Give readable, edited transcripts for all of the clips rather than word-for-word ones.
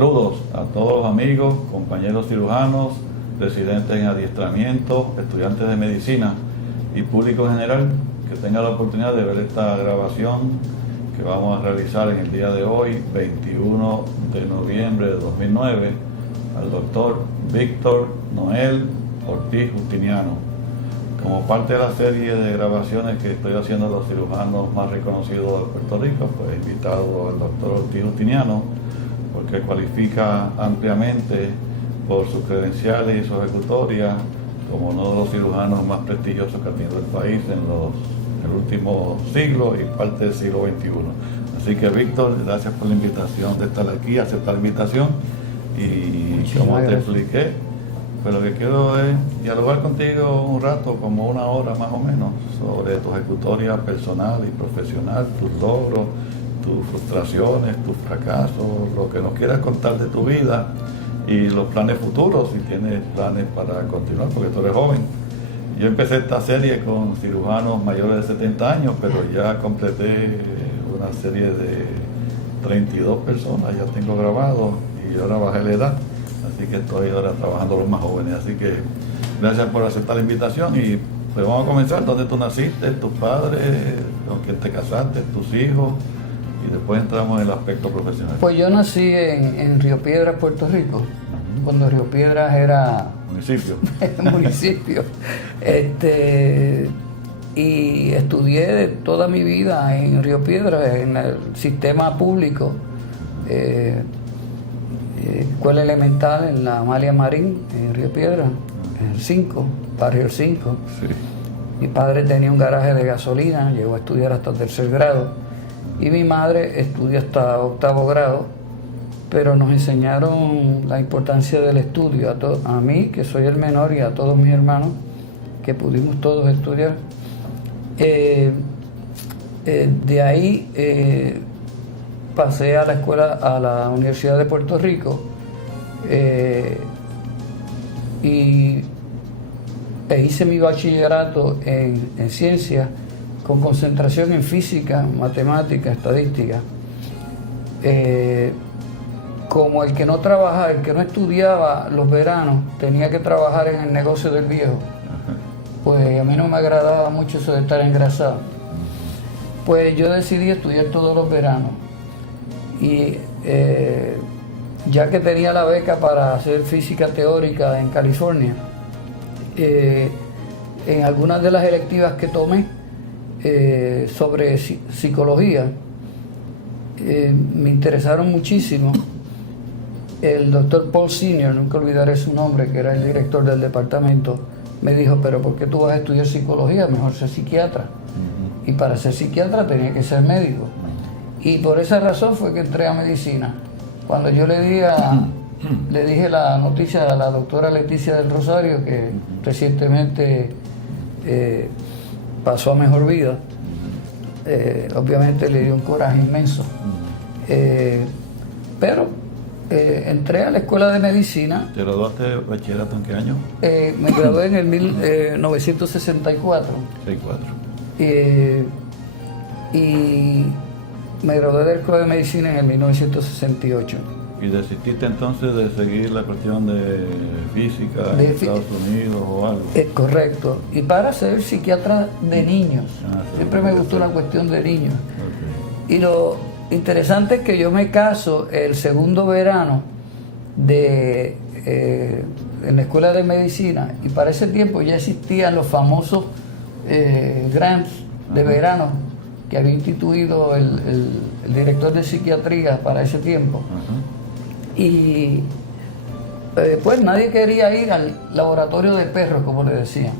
Saludos a todos los amigos, compañeros cirujanos, residentes en adiestramiento, estudiantes de medicina y público en general que tenga la oportunidad de ver esta grabación que vamos a realizar en el día de hoy, 21 de noviembre de 2009, al doctor Víctor Noel Ortiz Justiniano. Como parte de la serie de grabaciones que estoy haciendo a los cirujanos más reconocidos de Puerto Rico, pues he invitado al doctor Ortiz Justiniano porque cualifica ampliamente por sus credenciales y su ejecutoria como uno de los cirujanos más prestigiosos que ha tenido el país en el último siglo y parte del siglo XXI. Así que Víctor, gracias por la invitación de estar aquí, aceptar la invitación y como te expliqué, pues lo que quiero es dialogar contigo un rato, como una hora más o menos, sobre tu ejecutoria personal y profesional, tus logros, tus frustraciones, tus fracasos, lo que nos quieras contar de tu vida y los planes futuros, si tienes planes para continuar, porque tú eres joven. Yo empecé esta serie con cirujanos mayores de 70 años, pero ya completé una serie de 32 personas, ya tengo grabado y ahora bajé la edad. Así que estoy ahora trabajando los más jóvenes. Así que gracias por aceptar la invitación y pues vamos a comenzar. ¿Dónde tú naciste? ¿Tus padres? ¿Con quién te casaste? ¿Tus hijos? Y después entramos en el aspecto profesional. Pues yo nací en Río Piedras, Puerto Rico, cuando Río Piedras era municipio. Y estudié toda mi vida en Río Piedras, en el sistema público. Escuela elemental en la Amalia Marín, en Río Piedras, en el 5, barrio el 5. Sí. Mi padre tenía un garaje de gasolina, llegó a estudiar hasta tercer grado, y mi madre estudió hasta octavo grado, pero nos enseñaron la importancia del estudio, a mí, que soy el menor, y a todos mis hermanos, que pudimos todos estudiar. De ahí pasé a la escuela, a la Universidad de Puerto Rico, y hice mi bachillerato en ciencias con concentración en física, matemática, estadística. Como el que no trabajaba, el que no estudiaba los veranos, tenía que trabajar en el negocio del viejo, pues a mí no me agradaba mucho eso de estar engrasado. Pues yo decidí estudiar todos los veranos. Y ya que tenía la beca para hacer física teórica en California, en algunas de las electivas que tomé sobre psicología, me interesaron muchísimo. El doctor Paul Senior, nunca olvidaré su nombre, que era el director del departamento, me dijo, pero ¿por qué tú vas a estudiar psicología? Mejor ser psiquiatra. Y para ser psiquiatra tenía que ser médico. Y por esa razón fue que entré a medicina. Cuando yo le dije la noticia a la doctora Leticia del Rosario, que recientemente pasó a mejor vida, obviamente le dio un coraje inmenso. Pero entré a la escuela de medicina. ¿Te graduaste bachillerato en qué año? Me gradué en el 1964. 64. Y me gradué de la Escuela de Medicina en el 1968. ¿Y decidiste entonces de seguir la cuestión de física en Estados Unidos o algo? Correcto. Y para ser psiquiatra de niños. Siempre me gustó la cuestión de niños. Okay. Y lo interesante es que yo me caso el segundo verano en la Escuela de Medicina, y para ese tiempo ya existían los famosos grants de verano que había instituido el director de psiquiatría para ese tiempo. Y pues nadie quería ir al laboratorio de perros, como le decían.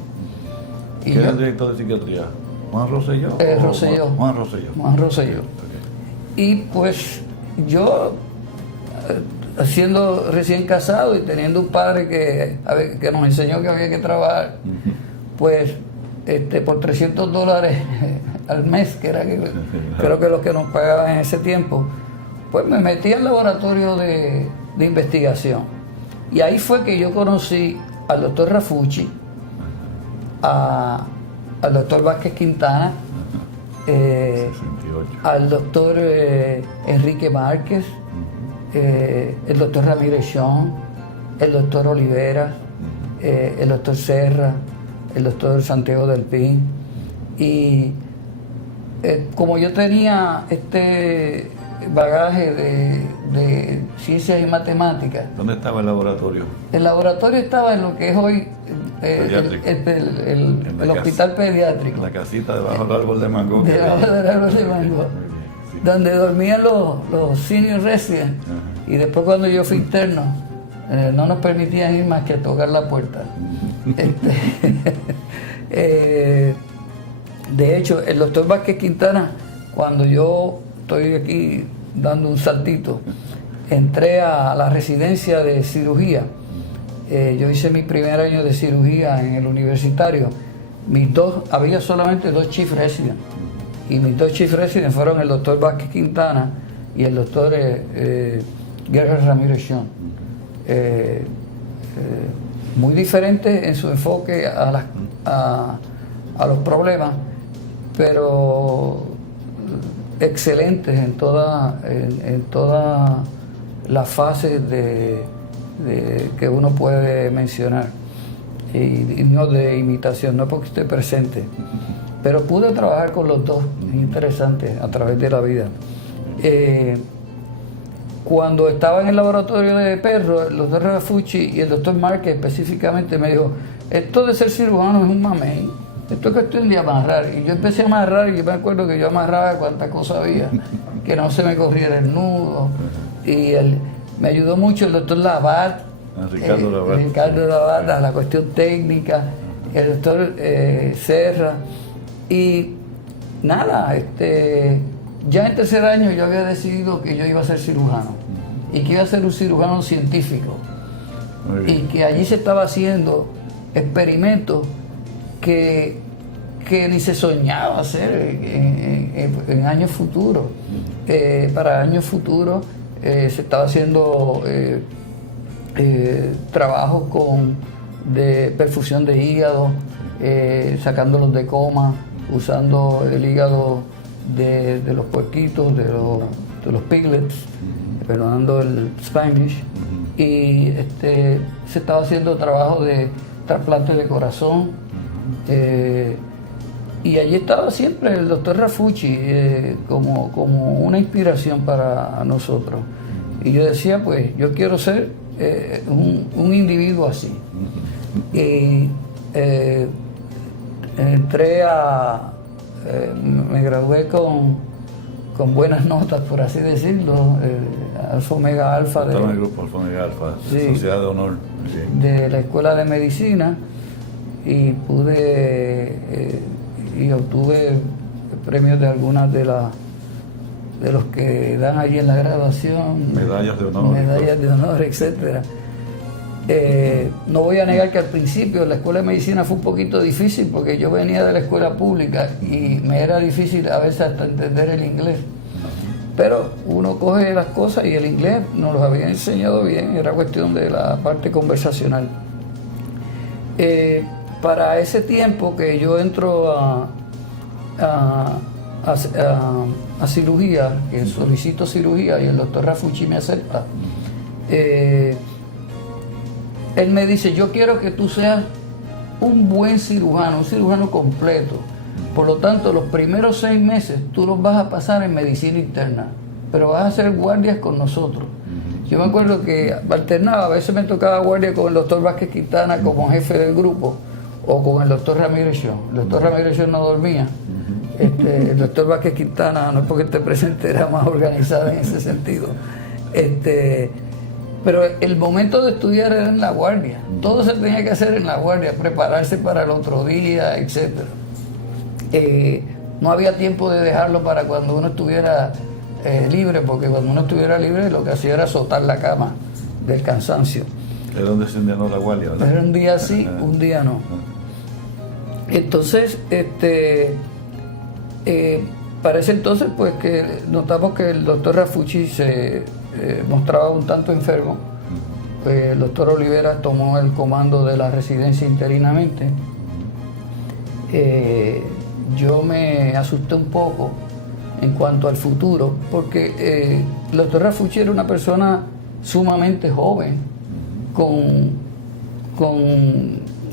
¿Quién era el director de psiquiatría? ¿Juan Rosselló? Rosselló. Juan Rosselló. Juan Rosselló. Okay. Y pues yo, siendo recién casado y teniendo un padre que nos enseñó que había que trabajar, pues por $300 al mes, que era creo que lo que nos pagaban en ese tiempo, pues me metí al laboratorio de investigación. Y ahí fue que yo conocí al doctor Rafucci, al doctor Vázquez Quintana, al doctor Enrique Márquez, el doctor Ramírez Sean, el doctor Olivera, el doctor Serra, el doctor Santiago del Pin. Y como yo tenía este bagaje de ciencias y matemáticas. ¿Dónde estaba el laboratorio? El laboratorio estaba en lo que es hoy el hospital pediátrico. En la casita debajo del árbol de mango. Debajo del árbol de mango. Sí. Donde dormían los senior residents. Y después cuando yo fui interno, no nos permitían ir más que a tocar la puerta. De hecho, el doctor Vázquez Quintana, cuando yo estoy aquí dando un saltito, entré a la residencia de cirugía. Yo hice mi primer año de cirugía en el universitario. Había solamente 2 chief residents. Y mis 2 chief residents fueron el doctor Vázquez Quintana y el doctor Gerhard Ramírez Sean. Muy diferentes en su enfoque a los problemas, pero excelentes en todas las fases que uno puede mencionar, y no de imitación, no porque esté presente, pero pude trabajar con los dos, interesante, a través de la vida. Cuando estaba en el laboratorio de perros, el doctor Rafucci y el doctor Márquez específicamente me dijo, esto de ser cirujano es un mamey, esto es cuestión de amarrar. Y yo empecé a amarrar, y yo me acuerdo que yo amarraba cuántas cosas había, que no se me corriera el nudo. Y me ayudó mucho el doctor Labat, Ricardo Labat, a la cuestión técnica, el doctor Serra. Y nada, ya en tercer año yo había decidido que yo iba a ser cirujano y que iba a ser un cirujano científico, y que allí se estaba haciendo experimentos que ni se soñaba hacer en años futuros. Para años futuros se estaba haciendo trabajos de perfusión de hígado, sacándolos de coma, usando el hígado de los puerquitos, de los piglets, perdonando el Spanglish, y se estaba haciendo trabajo de trasplante de corazón, y allí estaba siempre el doctor Rafucci como una inspiración para nosotros. Y yo decía, pues yo quiero ser un individuo así. Y me gradué con buenas notas, por así decirlo, Alfa Omega Alfa. Estaba en el grupo Alfa Omega Alfa, sí, Sociedad de Honor. Sí. De la Escuela de Medicina, y y obtuve premios de algunas de los que dan allí en la graduación. Medallas de honor, etcétera. No voy a negar que al principio la escuela de medicina fue un poquito difícil, porque yo venía de la escuela pública y me era difícil a veces hasta entender el inglés. Pero uno coge las cosas, y el inglés nos lo había enseñado bien, era cuestión de la parte conversacional. Para ese tiempo que yo entro a cirugía, que solicito cirugía y el doctor Rafucci me acepta, él me dice, yo quiero que tú seas un buen cirujano, un cirujano completo. Por lo tanto, los primeros 6 meses tú los vas a pasar en medicina interna, pero vas a hacer guardias con nosotros. Yo me acuerdo que alternaba, a veces me tocaba guardia con el doctor Vázquez Quintana como jefe del grupo, o con el doctor Ramírez Sean. El doctor Ramírez Sean no dormía. El doctor Vázquez Quintana, no es porque esté presente, era más organizado en ese sentido. Pero el momento de estudiar era en la guardia. Todo se tenía que hacer en la guardia, prepararse para el otro día, etc. No había tiempo de dejarlo para cuando uno estuviera libre, porque cuando uno estuviera libre lo que hacía era azotar la cama del cansancio. ¿De dónde se envió la guardia, verdad? Era un día sí, un día no. Entonces, para ese entonces, pues que notamos que el doctor Rafucci se mostraba un tanto enfermo. El doctor Olivera tomó el comando de la residencia interinamente. Yo me asusté un poco en cuanto al futuro, porque el doctor Rafucci era una persona sumamente joven,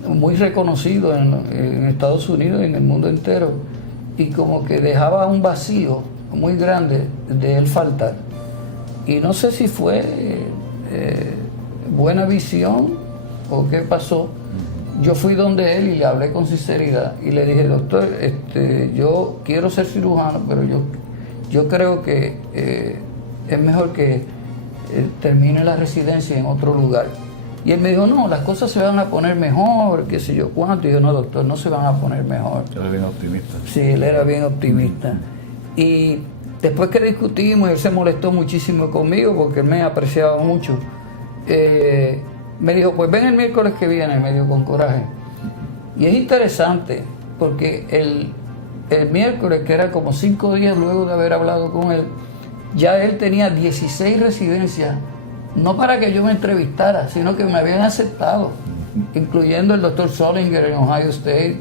muy reconocido en Estados Unidos y en el mundo entero, y como que dejaba un vacío muy grande de él faltar. Y no sé si fue buena visión o qué pasó. Yo fui donde él y le hablé con sinceridad y le dije: doctor, yo quiero ser cirujano, pero yo creo que es mejor que termine la residencia en otro lugar. Y él me dijo: no, las cosas se van a poner mejor, qué sé yo cuánto. Y yo: no, doctor, no se van a poner mejor. Él era bien optimista. Sí, él era bien optimista. Y después que discutimos, él se molestó muchísimo conmigo porque él me apreciaba mucho. Me dijo: pues ven el miércoles que viene, me dijo con coraje. Y es interesante porque el miércoles, que era como 5 días luego de haber hablado con él, ya él tenía 16 residencias, no para que yo me entrevistara, sino que me habían aceptado, incluyendo el doctor Solinger en Ohio State,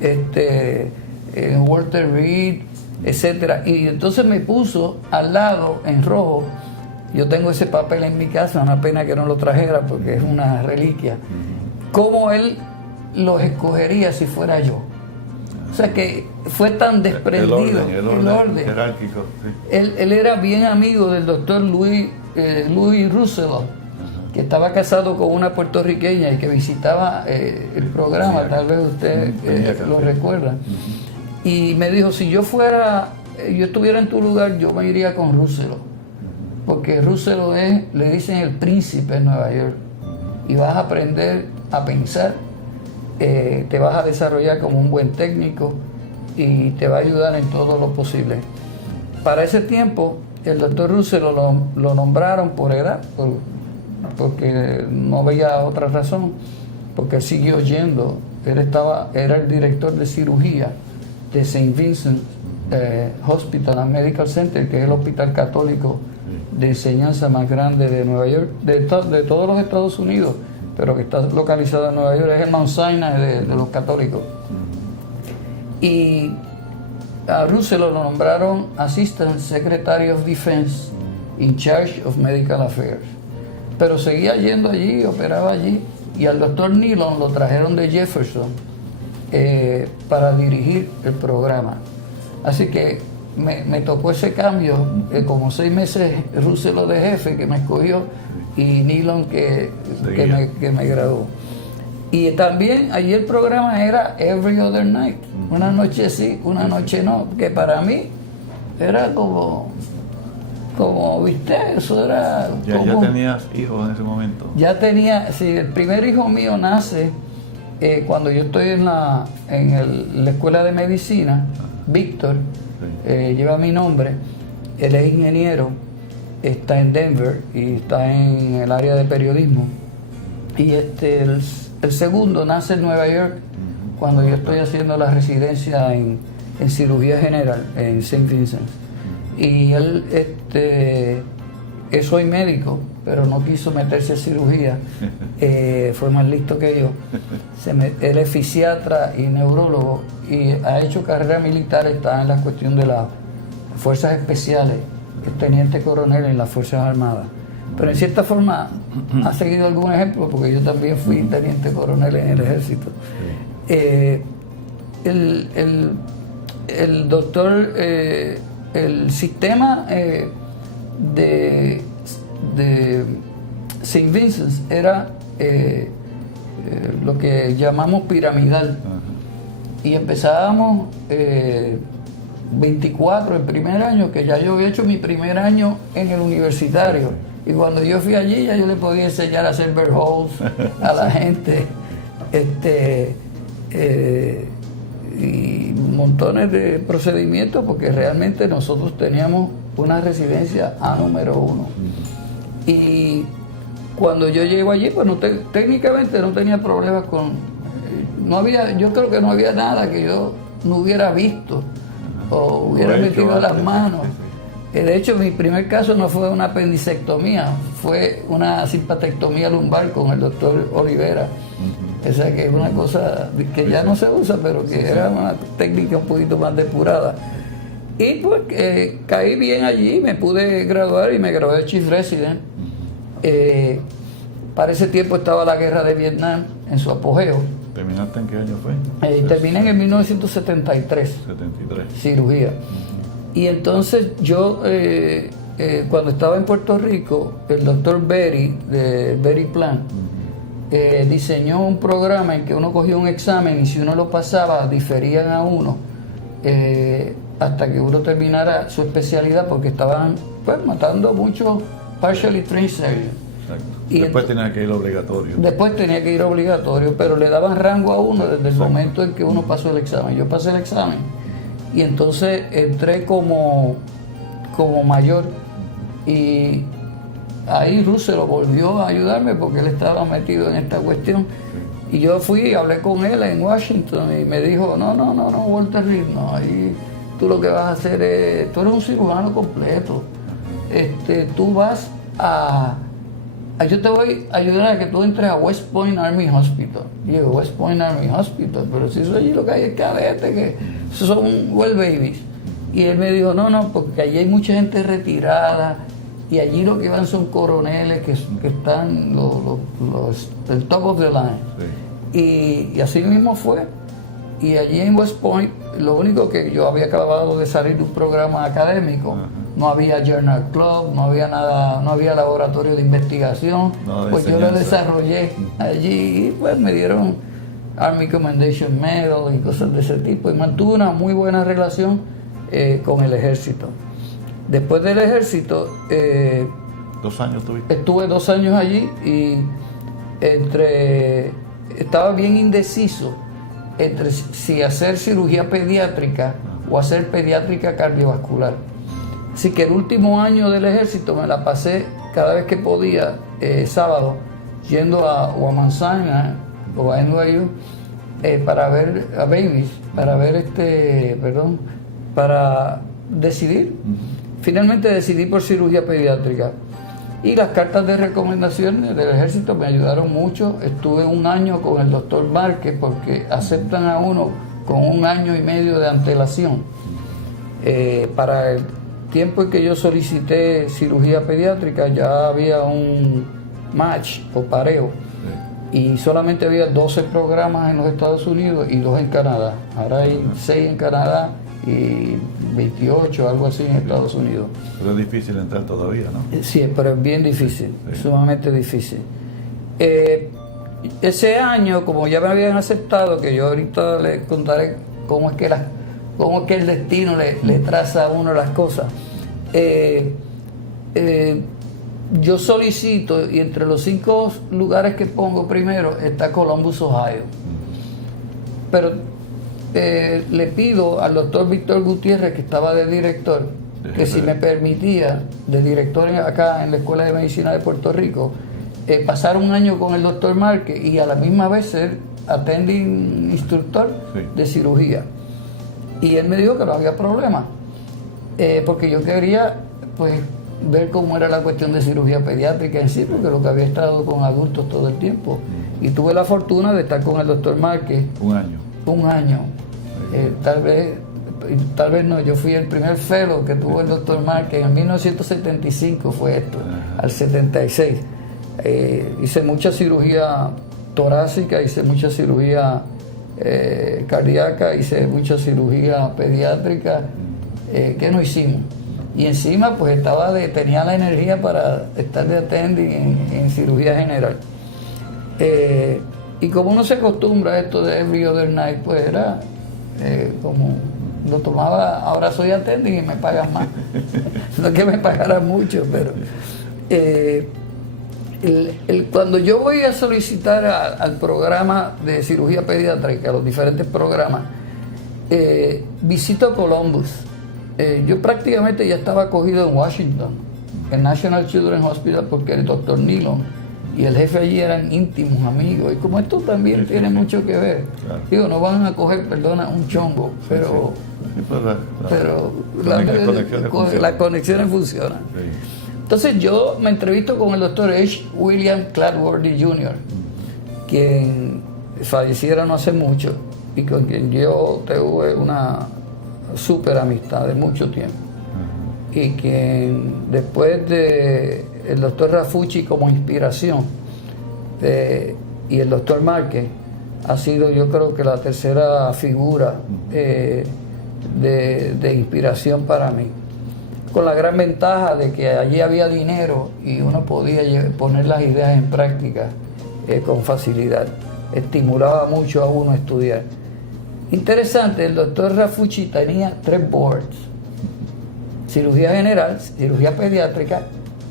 en Walter Reed, etcétera. Y entonces me puso al lado, en rojo. Yo tengo ese papel en mi casa, una pena que no lo trajera porque es una reliquia. Cómo él los escogería si fuera yo. O sea que fue tan desprendido. El orden jerárquico. Sí. Él era bien amigo del doctor Louis Roosevelt, que estaba casado con una puertorriqueña y que visitaba el programa, tal vez usted lo recuerda. Y me dijo: si yo estuviera en tu lugar, yo me iría con Roosevelt. Porque Roosevelt le dicen el príncipe de Nueva York, y vas a aprender a pensar, te vas a desarrollar como un buen técnico y te va a ayudar en todo lo posible. Para ese tiempo, el doctor Roosevelt lo nombraron por edad, porque no veía otra razón, porque él siguió yendo. Era el director de cirugía de St. Vincent Hospital and Medical Center, que es el hospital católico de enseñanza más grande de Nueva York, de todos los Estados Unidos, pero que está localizado en Nueva York. Es el Mount Sinai de los católicos. Y a Roosevelt lo nombraron Assistant Secretary of Defense in charge of Medical Affairs, pero seguía yendo allí, operaba allí. Y al doctor Nealon lo trajeron de Jefferson para dirigir el programa. Así que me tocó ese cambio, como 6 meses Roosevelt de jefe, que me escogió, y Nealon que me graduó. Y también allí el programa era Every Other Night, una noche sí, una noche no, que para mí era como viste, eso era... ¿Ya tenías hijos en ese momento? Ya tenía, sí, el primer hijo mío nace cuando yo estoy en la escuela de medicina. Víctor, lleva mi nombre, él es ingeniero, está en Denver y está en el área de periodismo. Y el segundo nace en Nueva York cuando yo estoy haciendo la residencia en cirugía general en St. Vincent. Y él, soy médico, pero no quiso meterse a cirugía, fue más listo que yo. Él es fisiatra y neurólogo y ha hecho carrera militar, está en la cuestión de las fuerzas especiales, es teniente coronel en las Fuerzas Armadas. Pero en cierta forma ha seguido algún ejemplo, porque yo también fui teniente coronel en el ejército. El doctor, el sistema de St. Vincent era lo que llamamos piramidal. Y empezábamos 24 el primer año, que ya yo había hecho mi primer año en el universitario. Y cuando yo fui allí, ya yo le podía enseñar a hacer Verholz a la gente. Y montones de procedimientos, porque realmente nosotros teníamos una residencia A número 1. Y cuando yo llego allí, pues técnicamente no tenía problemas yo creo que no había nada que yo no hubiera visto o hubiera metido las manos. De hecho, mi primer caso no fue una apendicectomía, fue una simpatectomía lumbar con el doctor Olivera. O sea, que es una cosa que ya no se usa, pero que era una técnica un poquito más depurada. Y pues caí bien allí, me pude graduar y me gradué de Chief Resident. Para ese tiempo estaba la guerra de Vietnam en su apogeo. ¿Terminaste en qué año fue? Terminé en 1973. 73. Cirugía. Y entonces yo, cuando estaba en Puerto Rico, el doctor Berry, de Berry Plan, diseñó un programa en que uno cogía un examen y si uno lo pasaba, diferían a uno hasta que uno terminara su especialidad, porque estaban pues matando muchos partially trained surgeons. Y después tenía que ir obligatorio. Después tenía que ir obligatorio, pero le daban rango a uno desde el momento en que uno pasó el examen. Yo pasé el examen y entonces entré como mayor, y ahí Russell volvió a ayudarme porque él estaba metido en esta cuestión. Y yo fui y hablé con él en Washington y me dijo, no, Walter Reed, no, ahí tú lo que vas a hacer es, tú eres un cirujano completo, tú vas yo te voy a ayudar a que tú entres a West Point Army Hospital. Y yo, West Point Army Hospital, pero si eso allí lo que hay es cadete, que esos son well babies. Y él me dijo, no, porque allí hay mucha gente retirada y allí lo que van son coroneles que están el top of the line. Sí. Y así mismo fue. Y allí en West Point, lo único que yo había acabado de salir de un programa académico, no había Journal Club, no había nada, no había laboratorio de investigación, pues yo lo desarrollé allí y pues me dieron Army Commendation Medal y cosas de ese tipo, y mantuve una muy buena relación con el ejército. Después del ejército, 2 años tuviste. Estuve 2 años allí y estaba bien indeciso entre si hacer cirugía pediátrica o hacer pediátrica cardiovascular. Así que el último año del ejército me la pasé cada vez que podía, sábado, yendo a Wamansan o a NYU para ver a babies, para decidir. Finalmente decidí por cirugía pediátrica. Y las cartas de recomendación del ejército me ayudaron mucho. Estuve 1 año con el doctor Márquez porque aceptan a uno con 1 año y medio de antelación. Para el tiempo en que yo solicité cirugía pediátrica ya había un match o pareo y solamente había 12 programas en los Estados Unidos y 2 en Canadá. Ahora hay 6 en Canadá y 28, algo así en Estados Unidos. Pero es difícil entrar todavía, ¿no? Sí, pero es bien difícil, sumamente difícil. Ese año, como ya me habían aceptado, que yo ahorita les contaré cómo es que el destino le traza a uno las cosas, yo solicito, y entre los 5 lugares que pongo primero está Columbus, Ohio. Pero le pido al doctor Víctor Gutiérrez, que estaba de director, que si me permitía, de director acá en la Escuela de Medicina de Puerto Rico, pasar 1 año con el doctor Márquez y a la misma vez ser attending instructor de cirugía. Y él me dijo que no había problema, porque yo quería pues ver cómo era la cuestión de cirugía pediátrica en sí, porque lo que había estado con adultos todo el tiempo. Y tuve la fortuna de estar con el doctor Márquez. 1 año. 1 año. Tal vez no, yo fui el primer fellow que tuvo el doctor Márquez en 1975 fue esto, al 76. Hice mucha cirugía torácica, hice mucha cirugía cardíaca, hice mucha cirugía pediátrica, que no hicimos. Y encima pues tenía la energía para estar de attending en cirugía general. Y como uno se acostumbra a esto de every other night, pues era como lo tomaba, ahora soy attending y me pagan más. No es que me pagaran mucho, pero cuando yo voy a solicitar al programa de cirugía pediátrica, los diferentes programas, visito Columbus. Yo prácticamente ya estaba acogido en Washington, en National Children's Hospital, porque el doctor Nilon y el jefe allí eran íntimos amigos, y como esto también tiene mucho que ver, digo, no van a coger, perdona, un chongo, pero las conexiones funcionan. Entonces yo me entrevisto con el doctor H. William Cladworthy Jr., quien falleciera no hace mucho y con quien yo tuve una súper amistad de mucho tiempo. Y quien después de el doctor Rafucci como inspiración y el doctor Márquez ha sido, yo creo que la tercera figura de inspiración para mí, con la gran ventaja de que allí había dinero y uno podía poner las ideas en práctica con facilidad. Estimulaba mucho a uno a estudiar. Interesante, el doctor Rafucci tenía 3 boards: cirugía general, cirugía pediátrica,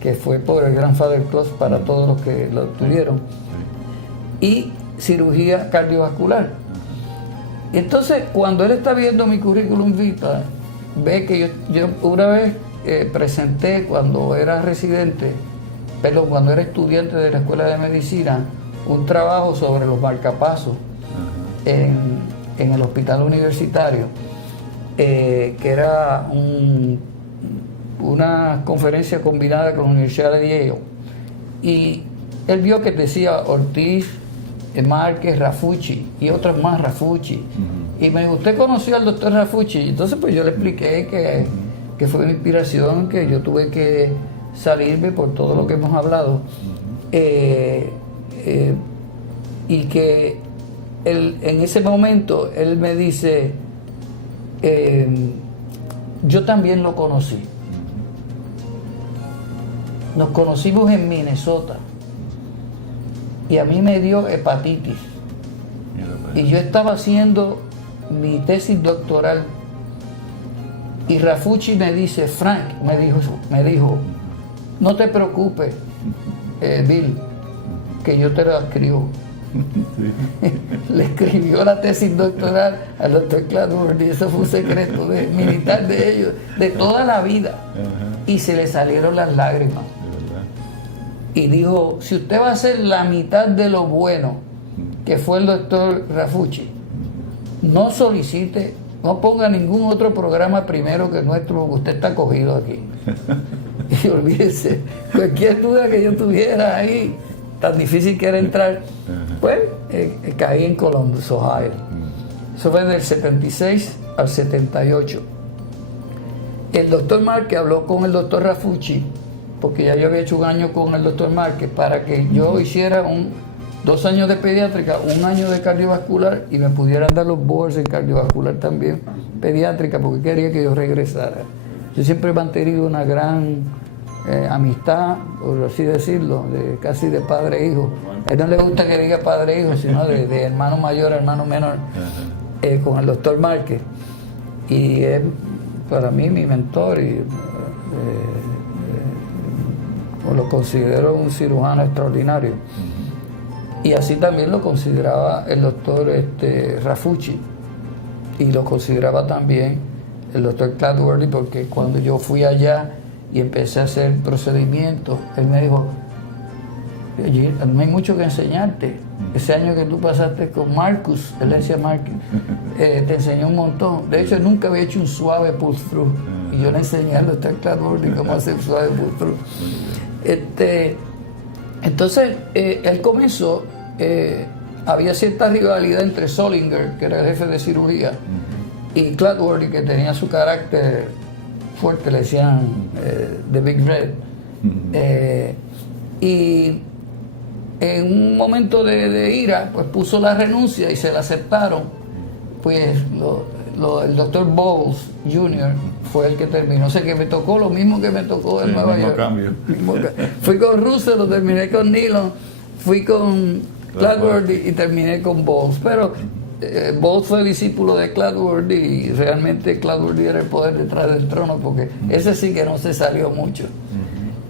que fue por el Grandfather Clause para todos los que lo tuvieron, y cirugía cardiovascular. Entonces, cuando él está viendo mi currículum vitae, ve que yo una vez presenté, cuando era residente, cuando era estudiante de la Escuela de Medicina, un trabajo sobre los marcapasos en el hospital universitario, que era una conferencia combinada con la Universidad de Yale, y él vio que decía Ortiz, Márquez, Rafucci y otros más Rafucci, y me dijo: ¿usted conoció al doctor Rafucci? Entonces pues yo le expliqué que fue una inspiración, que yo tuve que salirme por todo lo que hemos hablado, y que en ese momento él me dice: yo también lo conocí. Nos conocimos en Minnesota y a mí me dio hepatitis y yo estaba haciendo mi tesis doctoral, y Rafucci me dice: Frank, me dijo, no te preocupes, Bill, que yo te lo escribo. Le escribió la tesis doctoral al doctor Cladwell, y eso fue un secreto militar de ellos, de toda la vida. Y se le salieron las lágrimas. Y dijo: si usted va a hacer la mitad de lo bueno que fue el doctor Rafucci, no solicite, no ponga ningún otro programa primero que nuestro, porque usted está cogido aquí. Y olvídese, cualquier duda que yo tuviera ahí, tan difícil que era entrar, pues caí en Columbus, Ohio. Eso fue del 76 al 78. El doctor Márquez habló con el doctor Rafucci, porque ya yo había hecho un año con el doctor Márquez, para que yo hiciera 2 años de pediátrica, 1 año de cardiovascular, y me pudieran dar los boards en cardiovascular también, pediátrica, porque quería que yo regresara. Yo siempre he mantenido una gran amistad, por así decirlo, casi de padre e hijo. A él no le gusta que diga padre e hijo, sino de hermano mayor a hermano menor, con el doctor Márquez. Y es para mí mi mentor, y lo considero un cirujano extraordinario. Y así también lo consideraba el doctor Rafucci, y lo consideraba también el doctor Cladworthy, porque cuando yo fui allá y empecé a hacer procedimientos, él me dijo: no hay mucho que enseñarte. Ese año que tú pasaste con Marcus, él decía Marcus, te enseñó un montón. De hecho, él nunca había hecho un suave pull-through, y yo le enseñé al doctor Cladworthy cómo hacer un suave pull-through. Entonces, él comenzó, había cierta rivalidad entre Solinger, que era el jefe de cirugía, y Cladworthy, que tenía su carácter fuerte, le decían The Big Red. Y en un momento de ira, pues puso la renuncia y se la aceptaron. Pues el doctor Bowles Jr. fue el que terminó. O sea que me tocó lo mismo que me tocó en Nueva York. Cambio. Fui con Russell, lo terminé con Nilon, fui con Cladworthy y terminé con Bowles. Pero Bowles fue discípulo de Cladworthy, y realmente Cladworthy era el poder detrás del trono, porque ese sí que no se salió mucho.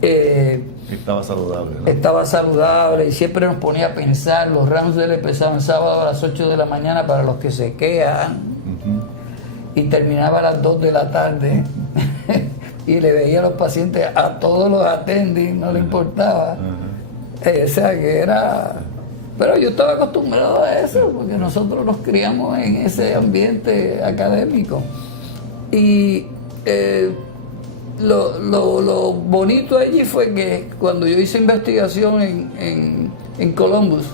Estaba saludable, ¿no? Estaba saludable, y siempre nos ponía a pensar. Los rounds de él empezaban sábado a las 8 de la mañana para los que se quedan, y terminaba a las 2 de la tarde. Y le veía a los pacientes, a todos los attending, no le importaba. O sea que era... Pero yo estaba acostumbrado a eso, porque nosotros nos criamos en ese ambiente académico. Y lo bonito allí fue que cuando yo hice investigación en Columbus,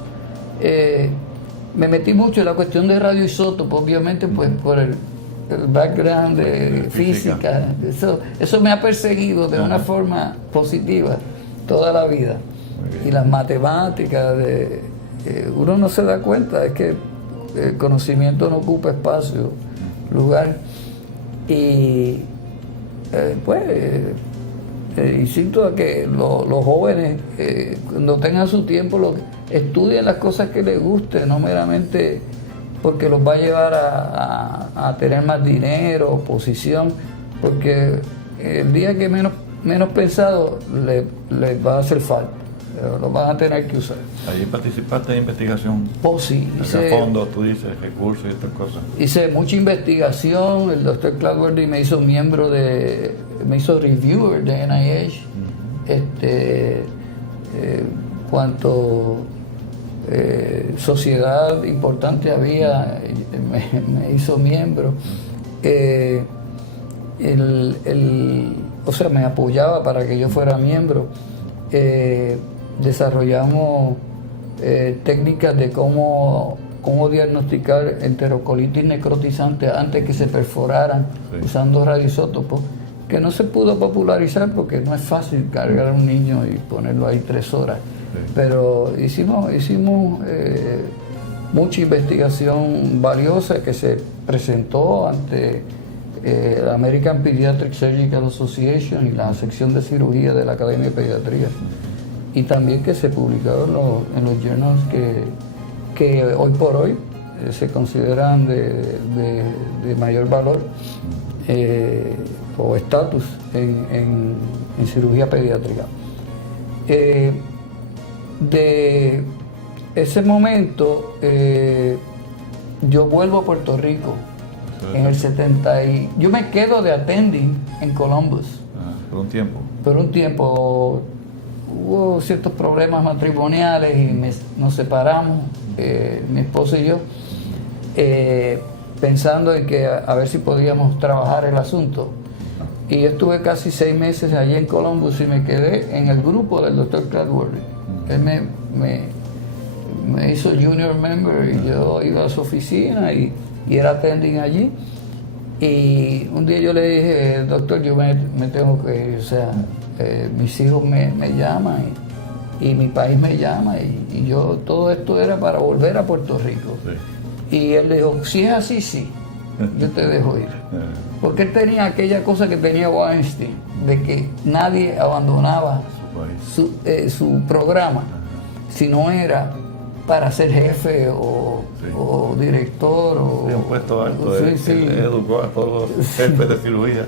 me metí mucho en la cuestión de radioisótopos, obviamente pues por el background de física. Eso me ha perseguido de una forma positiva toda la vida. Y las matemáticas, uno no se da cuenta, es que el conocimiento no ocupa espacio, lugar. Y insisto a que los jóvenes, cuando tengan su tiempo, estudien las cosas que les gusten, no meramente porque los va a llevar a tener más dinero, posición, porque el día que menos pensado les va a hacer falta, lo van a tener que usar. Ahí participaste en investigación. Sí, hice fondos, tú dices, recursos y estas cosas. Hice mucha investigación. El doctor Cloudworthy me hizo reviewer de NIH. Cuanto sociedad importante había, me hizo miembro. O sea, me apoyaba para que yo fuera miembro. Desarrollamos técnicas de cómo diagnosticar enterocolitis necrotizante antes que se perforaran, usando radioisótopos, que no se pudo popularizar porque no es fácil cargar a un niño y ponerlo ahí 3 horas. Pero hicimos mucha investigación valiosa que se presentó ante la American Pediatric Surgical Association y la sección de cirugía de la Academia de Pediatría, y también que se publicaron en los journals que hoy por hoy se consideran de mayor valor o estatus en cirugía pediátrica. De ese momento yo vuelvo a Puerto Rico en el 70 y yo me quedo de attending en Columbus. Por un tiempo. Por un tiempo hubo ciertos problemas matrimoniales y nos separamos, mi esposo y yo, pensando en que a ver si podíamos trabajar el asunto. Y yo estuve casi 6 meses allí en Columbus y me quedé en el grupo del doctor Cloudworthy. Él me hizo junior member y yo iba a su oficina y era attending allí. Y un día yo le dije, doctor, yo me tengo que ir, o sea, mis hijos me llaman y mi país me llama y yo, todo esto era para volver a Puerto Rico. Sí. Y él le dijo, si es así, sí, yo te dejo ir. Porque él tenía aquella cosa que tenía Weinstein, de que nadie abandonaba su programa si no era para ser jefe o director o un puesto alto. Él educó a todos los jefes de cirugía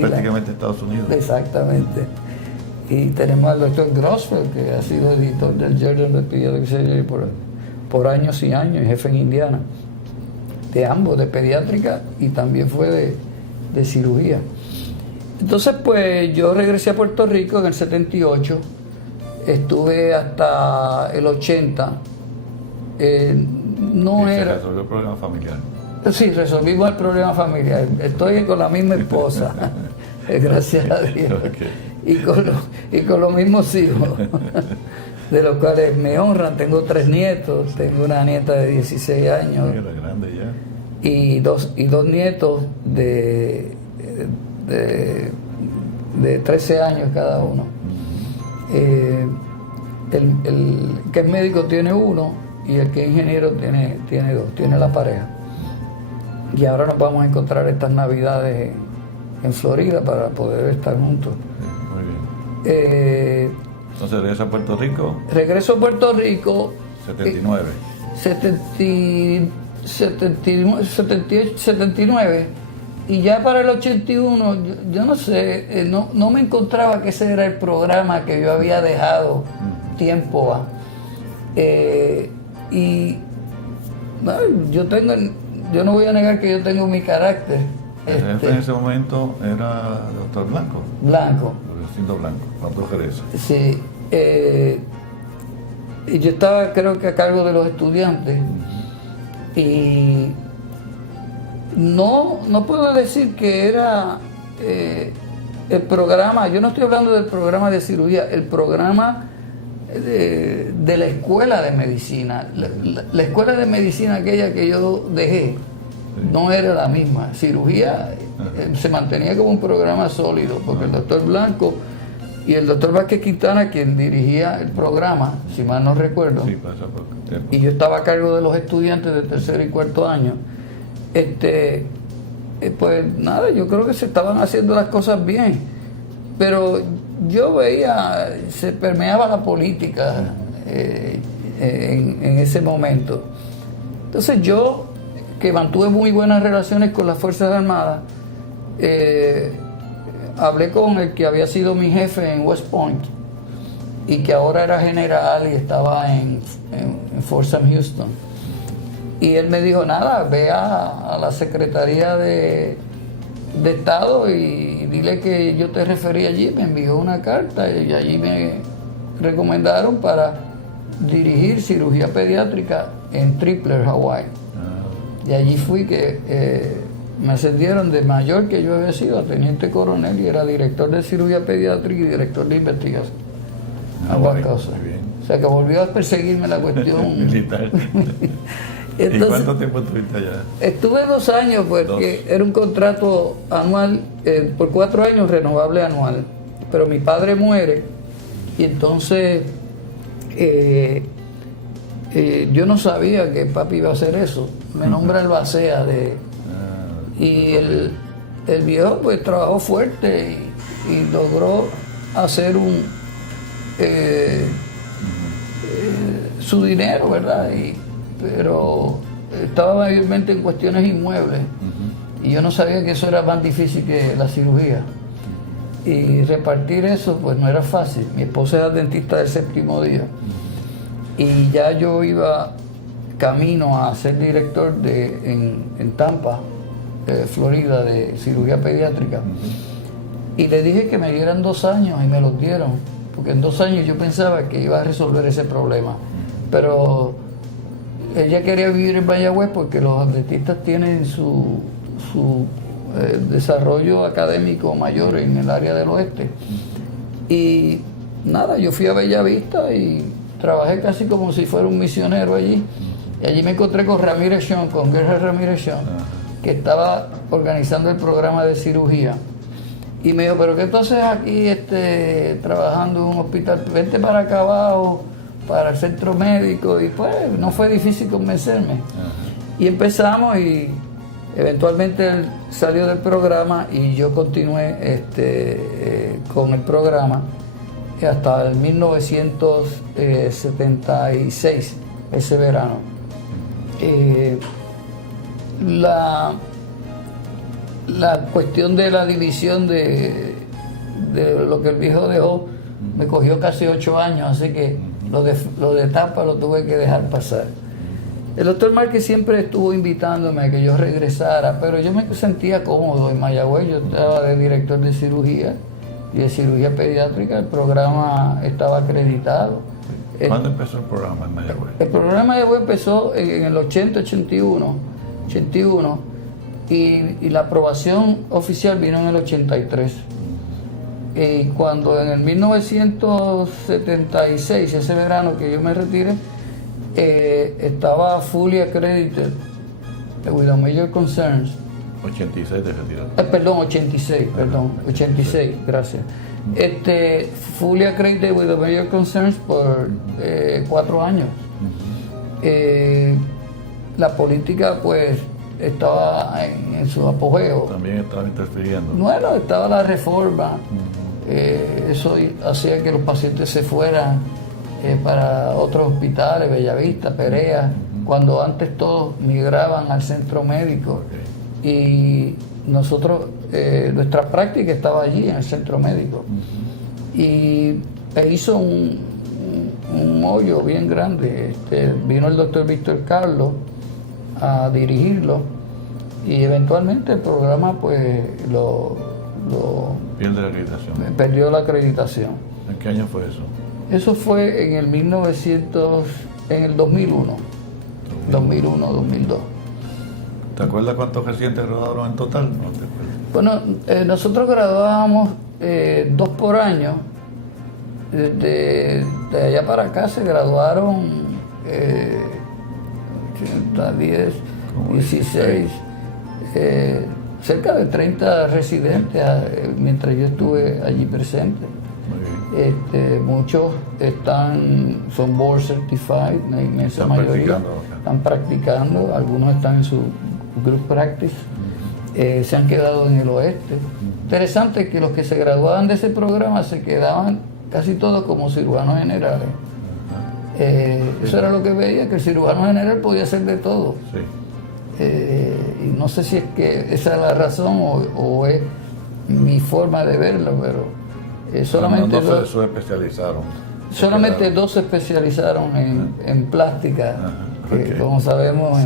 prácticamente en Estados Unidos. Exactamente. Y tenemos al doctor Grossfeld, que ha sido editor del Journal of Pediatric Surgery por años y años, jefe en Indiana, de ambos, de pediátrica y también fue de cirugía. Entonces, pues yo regresé a Puerto Rico en el 78, estuve hasta el 80. Se resolvió el problema familiar. Sí, resolvimos el problema familiar. Estoy con la misma esposa, gracias a Dios. Y con los mismos hijos, de los cuales me honran. Tengo 3 nietos, tengo una nieta de 16 años. Era grande ya. Y dos nietos de 13 años cada uno. El que es médico tiene 1 y el que es ingeniero tiene 2, tiene la pareja. Y ahora nos vamos a encontrar estas Navidades en Florida para poder estar juntos. Muy bien. Entonces regresa a Puerto Rico. Regreso a Puerto Rico. 79. 79. Y ya para el 81, yo no sé, no me encontraba que ese era el programa que yo había dejado tiempo a. Y bueno, yo no voy a negar que yo tengo mi carácter. El jefe en ese momento era el doctor Blanco. Blanco. Blanco, cuando regresa. Sí. Y yo estaba, creo que a cargo de los estudiantes. Y no puedo decir que era el programa, yo no estoy hablando del programa de cirugía, el programa de la escuela de medicina. La escuela de medicina aquella que yo dejé no era la misma. Cirugía se mantenía como un programa sólido, porque el doctor Blanco y el doctor Vázquez Quintana, quien dirigía el programa, si mal no recuerdo, y yo estaba a cargo de los estudiantes de tercer y cuarto año, pues nada, yo creo que se estaban haciendo las cosas bien, pero yo veía, se permeaba la política en ese momento. Entonces yo, que mantuve muy buenas relaciones con las Fuerzas Armadas, hablé con el que había sido mi jefe en West Point y que ahora era general y estaba en Folsom Houston. Y él me dijo, nada, ve a la Secretaría de Estado y dile que yo te referí allí. Me envió una carta y allí me recomendaron para dirigir cirugía pediátrica en Tripler, Hawái. Y allí fui que me ascendieron de mayor que yo había sido a teniente coronel y era director de cirugía pediátrica y director de investigación. Ambas cosas. O sea que volvió a perseguirme la cuestión militar. Entonces, ¿Y cuánto tiempo estuviste allá? Estuve 2 años porque era un contrato anual, por 4 años renovable anual. Pero mi padre muere y entonces yo no sabía que papi iba a hacer eso. Me nombra el Bacea y el viejo pues trabajó fuerte y logró hacer su dinero, ¿verdad? Pero estaba mayormente en cuestiones inmuebles y yo no sabía que eso era más difícil que la cirugía. Y repartir eso pues no era fácil. Mi esposa era dentista del 7º día y ya yo iba camino a ser director en Tampa, Florida, de cirugía pediátrica. Y le dije que me dieran 2 años y me los dieron, porque en 2 años yo pensaba que iba a resolver ese problema. Pero ella quería vivir en Mayagüez porque los dentistas tienen su desarrollo académico mayor en el área del oeste. Y nada, yo fui a Bellavista y trabajé casi como si fuera un misionero allí. Y allí me encontré con Ramírez Sean, con Gerhard Ramírez Sean, que estaba organizando el programa de cirugía. Y me dijo, ¿pero qué tú haces aquí trabajando en un hospital? Vente para acá abajo, para el centro médico. Y pues no fue difícil convencerme. Y empezamos y eventualmente él salió del programa y yo continué con el programa hasta el 1976, ese verano. La cuestión de la división de lo que el viejo dejó me cogió casi 8 años, así que lo de Tampa lo tuve que dejar pasar. El doctor Márquez siempre estuvo invitándome a que yo regresara, pero yo me sentía cómodo en Mayagüez. Yo estaba de director de cirugía y de cirugía pediátrica. El programa estaba acreditado. ¿Cuándo empezó el programa en Mayagüez? El programa en Mayagüez empezó en el 81 y la aprobación oficial vino en el 83. Y cuando en el 1976, ese verano que yo me retiré, estaba fully accredited with a major concerns. 86 de retiraste. 86, gracias. Fully accredited with a major concerns por 4 años. La política pues estaba en su apogeo. También estaba interfiriendo. Bueno, estaba la reforma. Eso hacía que los pacientes se fueran para otros hospitales, Bellavista, Perea, cuando antes todos migraban al centro médico. Y nosotros, nuestra práctica estaba allí en el centro médico. Y hizo un hoyo bien grande. Vino el doctor Víctor Carlos a dirigirlo y eventualmente el programa pues pierde la acreditación. Perdió la acreditación. ¿En qué año fue eso? Eso fue en el 2001, 2002. ¿Te acuerdas cuántos residentes graduaron en total? No te acuerdas. Bueno, nosotros graduábamos 2 por año. De allá para acá se graduaron 80, 10, 16. cerca de 30 residentes mientras yo estuve allí presente. Muchos son board certified, la inmensa mayoría están practicando, algunos están en su group practice, se han quedado en el oeste. Interesante que los que se graduaban de ese programa se quedaban casi todos como cirujanos generales. Eso era lo que veía, que el cirujano general podía hacer de todo. Sí. Y no sé si es que esa es la razón o es mi forma de verlo, pero solamente dos se especializaron. Solamente dos se especializaron en plástica, que como sabemos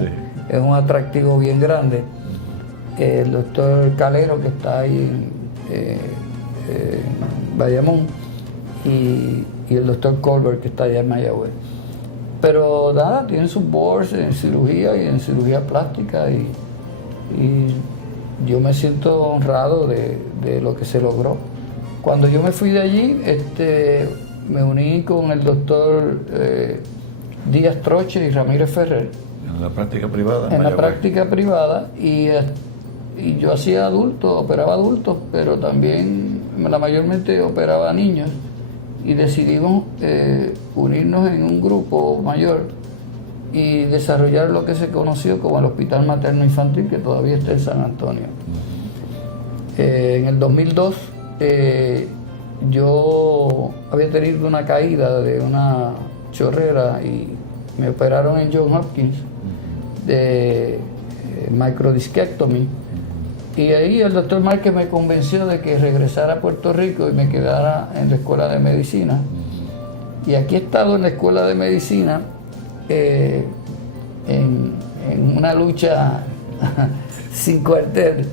es un atractivo bien grande. El doctor Calero, que está ahí en Bayamón, y el doctor Colbert, que está allá en Mayagüez. Pero nada, tienen sus boards en cirugía y en cirugía plástica, y yo me siento honrado de lo que se logró. Cuando yo me fui de allí, me uní con el doctor Díaz Troche y Ramírez Ferrer. ¿En la práctica privada? En la práctica privada, y yo hacía adultos, operaba adultos, pero también mayormente operaba niños, y decidimos unirnos en un grupo mayor y desarrollar lo que se conoció como el Hospital Materno Infantil, que todavía está en San Antonio. En el 2002 yo había tenido una caída de una chorrera y me operaron en Johns Hopkins de microdiscectomy, y ahí el doctor Márquez me convenció de que regresara a Puerto Rico y me quedara en la escuela de medicina, y aquí he estado en la escuela de medicina en una lucha sin cuartel.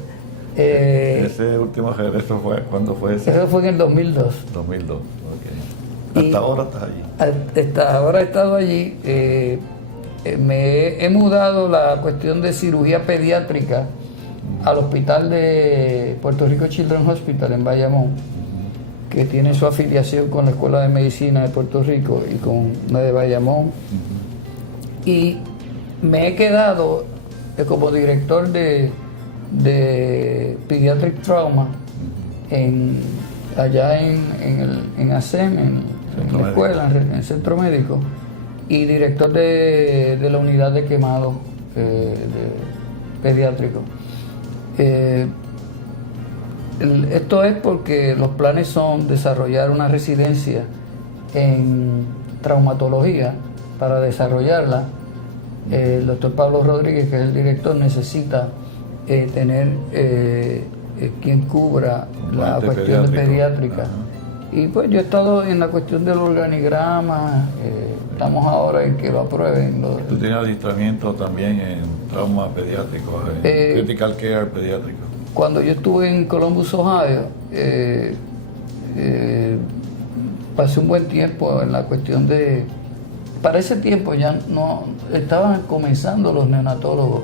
Ese último regreso ¿cuándo fue ese? Eso fue en el 2002. 2002, ok. ¿Hasta ahora estás allí? Hasta ahora he estado allí. Me he mudado la cuestión de cirugía pediátrica al hospital de Puerto Rico Children's Hospital en Bayamón, que tiene su afiliación con la Escuela de Medicina de Puerto Rico y con la de Bayamón. Y me he quedado como director de Pediatric Trauma allá en ASEM, en la escuela, en el centro médico, y director de la unidad de quemado pediátrico. Esto es porque los planes son desarrollar una residencia en traumatología. Para desarrollarla, el doctor Pablo Rodríguez, que es el director, necesita tener quien cubra la cuestión pediátrica. Y pues yo he estado en la cuestión del organigrama, estamos ahora en que lo aprueben. ¿Tú tienes adiestramiento también en trauma pediátrico, en critical care pediátrico? Cuando yo estuve en Columbus, Ohio, pasé un buen tiempo en la cuestión de... Para ese tiempo ya no estaban comenzando los neonatólogos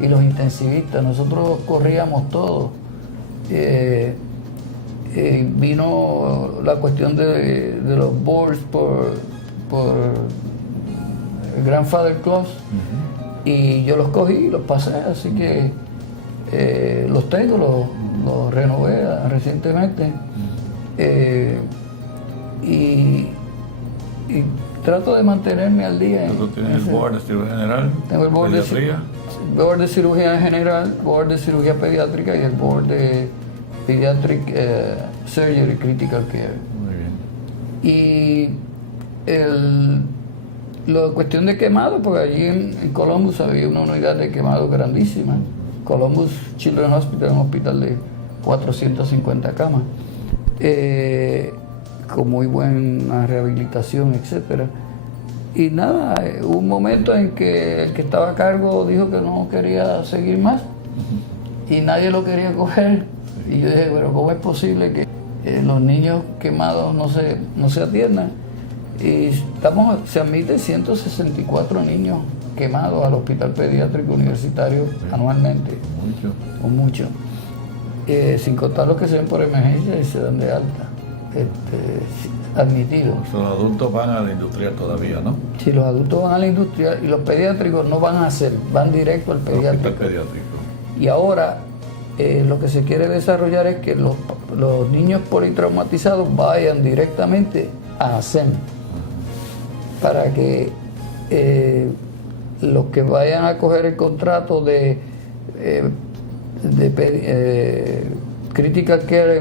y los intensivistas, nosotros corríamos todo. Vino la cuestión de los boards por el Grandfather Clause, y yo los cogí y los pasé, así que los tengo, los renové recientemente, y trato de mantenerme al día. ¿Tú tienes el board de cirugía general? Tengo el board de cirugía general, board de cirugía pediátrica y el board de Pediatric Surgery Critical Care. Muy bien. Y la cuestión de quemado, porque allí en Columbus había una unidad de quemado grandísima. Columbus Children's Hospital, un hospital de 450 camas, con muy buena rehabilitación, etcétera. Y nada, hubo un momento en que el que estaba a cargo dijo que no quería seguir más y nadie lo quería coger. Y yo dije, pero ¿cómo es posible que los niños quemados no se atiendan? Y se admiten 164 niños quemados al Hospital Pediátrico Universitario anualmente. Mucho. Sin contar los que se ven por emergencia y se dan de alta. Admitido. Los adultos van a la industrial todavía, ¿no? Sí, los adultos van a la industrial y los pediátricos no van a hacer, van directo al pediátrico. Y ahora lo que se quiere desarrollar es que los niños politraumatizados vayan directamente a ASEM para que los que vayan a coger el contrato de critical care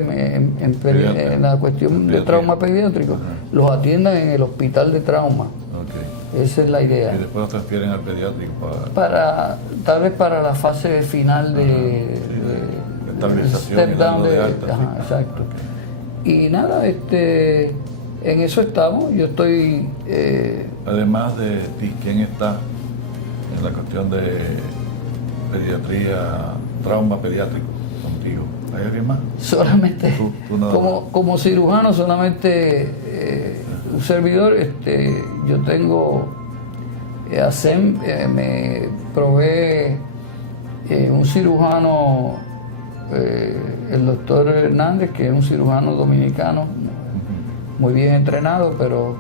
en la cuestión de trauma pediátrico, los atiendan en el hospital de trauma. Okay. Esa es la idea. Y después los transfieren al pediátrico tal vez para la fase final de estabilización step down de alta. Ajá, exacto. Y nada, en eso estamos. Yo estoy además de ti, ¿quién está en la cuestión de pediatría, trauma pediátrico contigo? ¿Hay alguien más? Solamente Tú nada más. como cirujano, solamente un servidor. Yo tengo ASEM, me provee un cirujano, el doctor Hernández, que es un cirujano dominicano muy bien entrenado, pero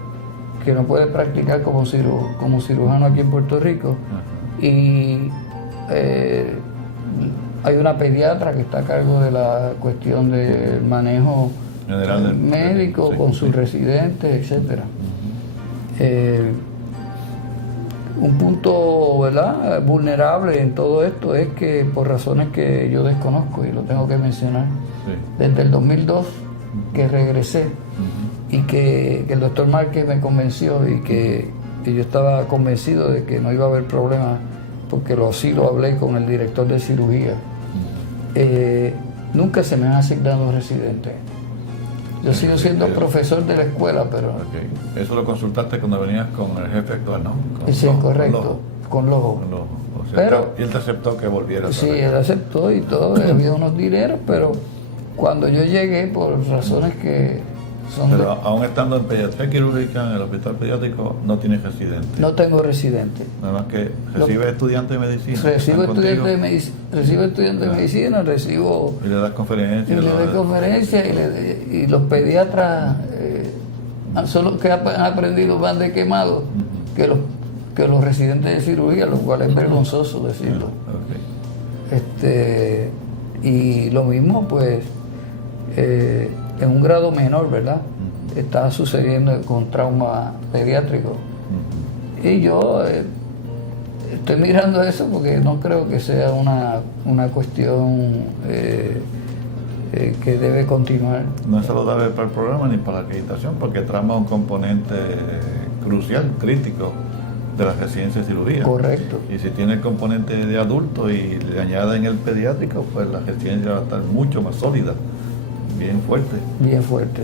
que no puede practicar como cirujano aquí en Puerto Rico. Y hay una pediatra que está a cargo de la cuestión del manejo general médico, sí, con sí. sus residentes, etcétera. Un punto, ¿verdad?, vulnerable en todo esto es que, por razones que yo desconozco y lo tengo que mencionar, Sí. desde el 2002 que regresé y que el doctor Márquez me convenció y que yo estaba convencido de que no iba a haber problema, porque así lo hablé con el director de cirugía. Nunca se me han asignado residentes. Yo sigo siendo profesor de la escuela, pero... Okay. Eso lo consultaste cuando venías con el jefe actual, ¿no? Sí, correcto, con Lojo. O sea, Pero- y él te aceptó que volvieras. Sí, él aceptó y todo, había unos dineros, pero cuando yo llegué, por razones que son... Pero aún estando en pediatría quirúrgica, en el hospital pediátrico, no tienes residente. No tengo residente. Nada más que recibe estudiantes de medicina. Recibo ¿están estudiantes contigo? de medicina, recibo Y le das conferencias. y le doy conferencias y los pediatras son los que han aprendido más de quemados que los residentes de cirugía, lo cual es vergonzoso decirlo. Okay. Y lo mismo, pues, en un grado menor, ¿verdad? Está sucediendo con trauma pediátrico. Y yo estoy mirando eso porque no creo que sea una cuestión que debe continuar. No es saludable para el programa ni para la acreditación, porque trauma es un componente crucial, crítico de la residencia de cirugía. Correcto. Y si tiene el componente de adulto y le añaden el pediátrico, pues la residencia va a estar mucho más sólida, bien fuerte. Bien fuerte.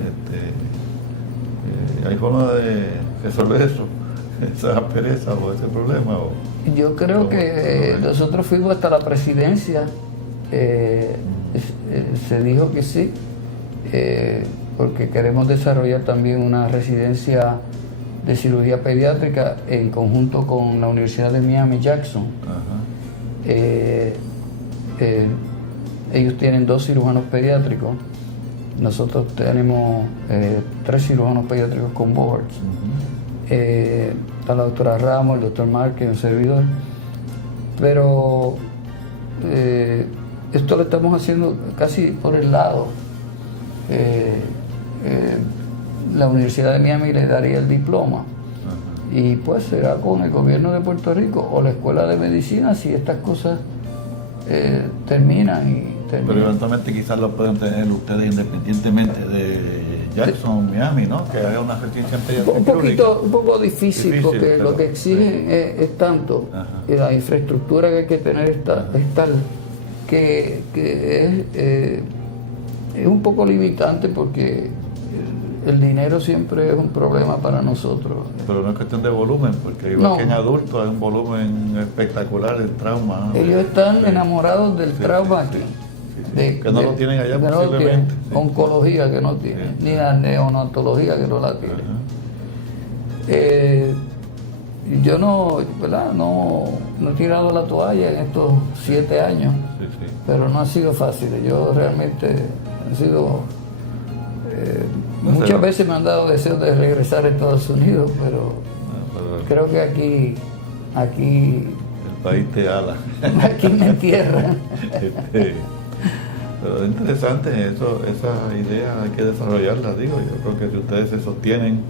¿Hay forma de resolver eso? ¿Esa pereza o ese problema? Yo creo que nosotros fuimos hasta la presidencia, se dijo que sí, porque queremos desarrollar también una residencia de cirugía pediátrica en conjunto con la Universidad de Miami Jackson. Ajá. Ellos tienen 2 cirujanos pediátricos, nosotros tenemos 3 cirujanos pediátricos con boards. Está la doctora Ramos, el doctor Márquez, un servidor, pero esto lo estamos haciendo casi por el lado. La Universidad de Miami le daría el diploma y pues será con el gobierno de Puerto Rico o la Escuela de Medicina si estas cosas terminan. Pero eventualmente quizás lo puedan tener ustedes independientemente de Jackson, Miami, ¿no? Que haya una residencia en pediatría. Un poco difícil porque pero, lo que exigen es tanto, y la infraestructura que hay que tener es tal que es un poco limitante porque el dinero siempre es un problema para nosotros. Pero no es cuestión de volumen, porque igual que en adultos hay un volumen espectacular del trauma. Ellos están enamorados del trauma aquí. Que no lo tienen allá que posiblemente. No lo tienen. Sí. Oncología que no tienen, ni la neonatología que no la tienen. Yo ¿verdad? No he tirado la toalla en estos 7 años, pero no ha sido fácil. Yo realmente he sido... muchas veces me han dado deseos de regresar a Estados Unidos, pero creo que aquí país te ala. Aquí me entierran. Pero es interesante eso, esa idea hay que desarrollarla, digo. Yo creo que si ustedes se sostienen,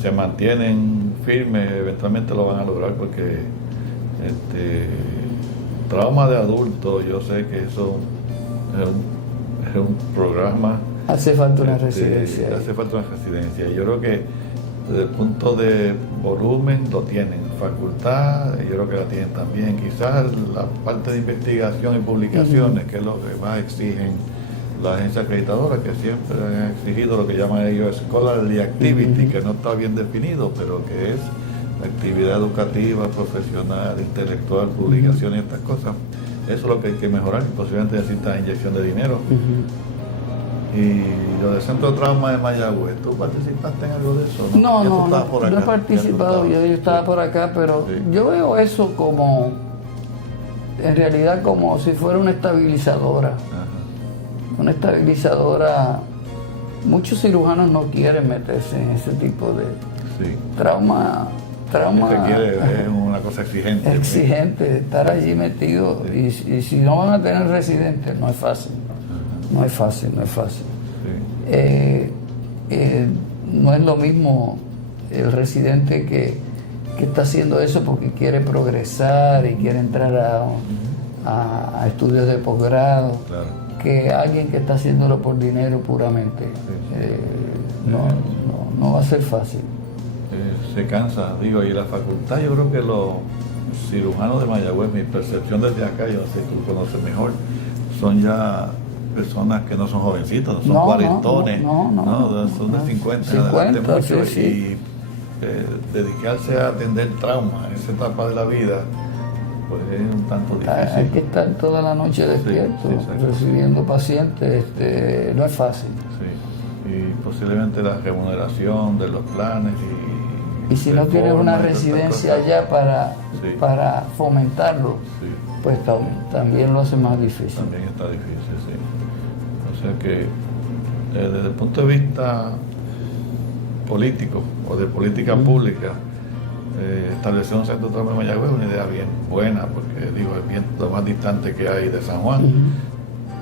se mantienen firmes, eventualmente lo van a lograr, porque trauma de adulto, yo sé que eso es un programa. Hace falta una residencia. Hace falta una residencia. Yo creo que desde el punto de volumen lo tienen, facultad, yo creo que la tienen también. Quizás la parte de investigación y publicaciones, que es lo que más exigen la agencia acreditadora, que siempre han exigido lo que llaman ellos scholarly activity, que no está bien definido, pero que es actividad educativa, profesional, intelectual, publicación y estas cosas. Eso es lo que hay que mejorar, y posiblemente necesita inyección de dinero. Y lo del Centro de Trauma de Mayagüez, ¿tú participaste en algo de eso? No, no he participado, yo estaba por acá, pero sí. Yo veo eso como, en realidad, como si fuera una estabilizadora. Ajá. Una estabilizadora. Muchos cirujanos no quieren meterse en ese tipo de trauma. Es una cosa exigente. Exigente, estar allí metido. Sí. Y si no van a tener residentes, no es fácil. No es fácil. Sí. No es lo mismo el residente que está haciendo eso porque quiere progresar y quiere entrar a estudios de posgrado, claro, que alguien que está haciéndolo por dinero puramente. Sí. No va a ser fácil. Se cansa, digo, y la facultad, yo creo que los cirujanos de Mayagüez, mi percepción desde acá, yo sé que tú conoces mejor, son ya personas que no son jovencitos, no son cuarentones, son de 50 mucho, sí. Y dedicarse a atender trauma en esa etapa de la vida, pues es un tanto difícil. Hay que estar toda la noche despierto, recibiendo pacientes, no es fácil. Sí. Y posiblemente la remuneración de los planes y si no tienes una residencia allá para fomentarlo, pues también lo hace más difícil. También está difícil, sí. O sea que desde el punto de vista político o de política pública, establecer un centro de trauma en Mayagüez es una idea bien buena, porque digo, es bien lo más distante que hay de San Juan,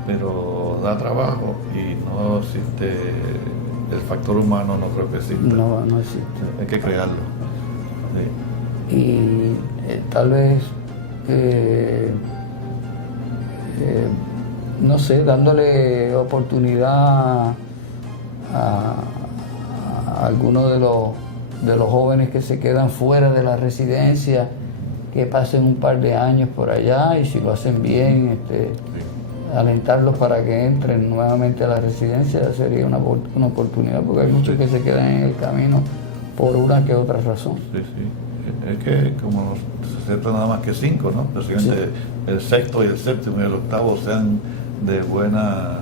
pero da trabajo y no existe el factor humano, no creo que exista. No existe. Hay que crearlo. Sí. Y tal vez no sé, dándole oportunidad a algunos de los jóvenes que se quedan fuera de la residencia, que pasen un par de años por allá y si lo hacen bien, alentarlos para que entren nuevamente a la residencia sería una oportunidad, porque hay muchos que se quedan en el camino por una que otra razón. Sí. Es que como se aceptan nada más que 5, ¿no? Posiblemente el sexto y el séptimo y el octavo sean de buenas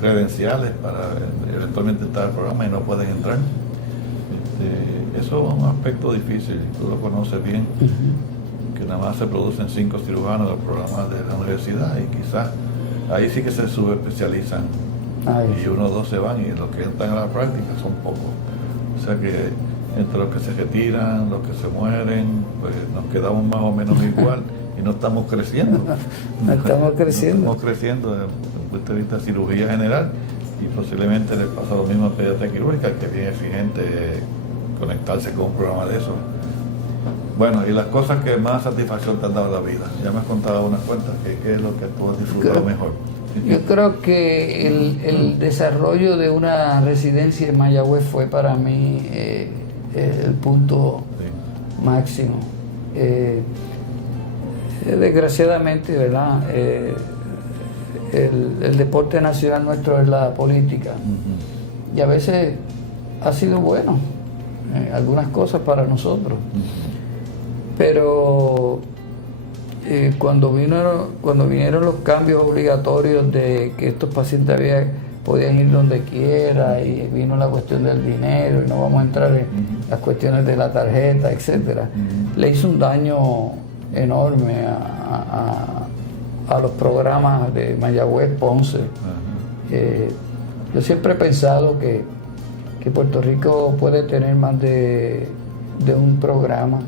credenciales para eventualmente entrar al programa y no pueden entrar. Eso es un aspecto difícil, tú lo conoces bien, que nada más se producen 5 cirujanos en los programas de la universidad y quizás ahí sí que se subespecializan y 1 o 2 se van y los que entran a la práctica son pocos. O sea que entre los que se retiran, los que se mueren, pues nos quedamos más o menos igual y no estamos creciendo. No estamos creciendo. No estamos creciendo desde el punto de vista de cirugía general y posiblemente le pasa lo mismo a pediatría quirúrgica, que es bien exigente conectarse con un programa de eso. Bueno, y las cosas que más satisfacción te han dado en la vida. Ya me has contado unas cuentas, ¿qué es lo que tú has disfrutado mejor? Yo creo que el desarrollo de una residencia en Mayagüez fue para mí el punto máximo. Desgraciadamente, ¿verdad? El deporte nacional nuestro es la política. Y a veces ha sido bueno algunas cosas para nosotros. Pero cuando vinieron los cambios obligatorios de que estos pacientes podían ir donde quiera y vino la cuestión del dinero y no vamos a entrar en las cuestiones de la tarjeta, etcétera, le hizo un daño enorme a los programas de Mayagüez, Ponce. Yo siempre he pensado que Puerto Rico puede tener más de un programa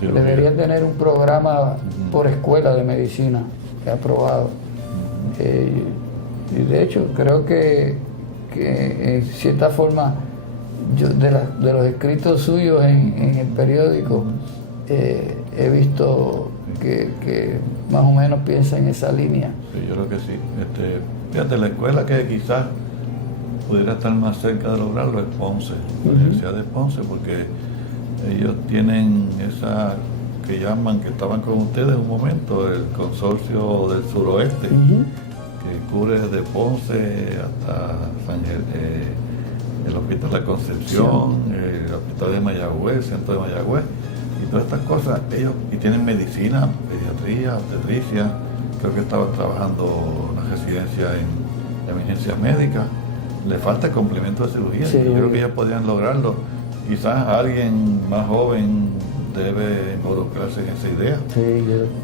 cirugía. Debería tener un programa por escuela de medicina aprobado. Y de hecho, creo que en cierta forma, yo de los escritos suyos en el periódico, he visto que más o menos piensa en esa línea. Sí, yo creo que sí. Fíjate, la escuela que quizás pudiera estar más cerca de lograrlo es Ponce, la Universidad de Ponce, porque ellos tienen esa que llaman, que estaban con ustedes un momento, el consorcio del suroeste, que cubre desde Ponce hasta el Hospital de la Concepción, el Hospital de Mayagüez, el Centro de Mayagüez, y todas estas cosas. Ellos, y tienen medicina, pediatría, obstetricia, creo que estaban trabajando una residencia en emergencias médicas. Le falta el complemento de cirugía. Sí, yo creo que ellos podrían lograrlo. Quizás alguien más joven debe involucrarse en esa idea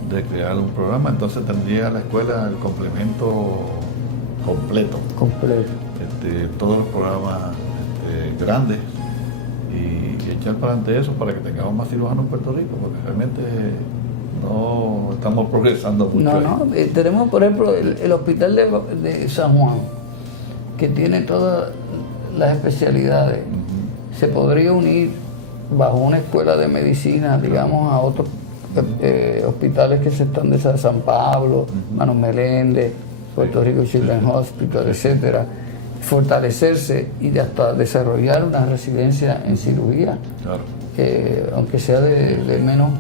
de crear un programa. Entonces tendría la escuela el complemento completo. Todos los programas grandes y echar para adelante eso para que tengamos más cirujanos en Puerto Rico, porque realmente no estamos progresando mucho. Tenemos, por ejemplo, el hospital de San Juan, que tiene todas las especialidades. Se podría unir bajo una escuela de medicina, digamos, a otros hospitales que se están de San Pablo, Manos Meléndez, Puerto Rico Children's Hospital, etcétera, fortalecerse y hasta desarrollar una residencia en cirugía, aunque sea de menos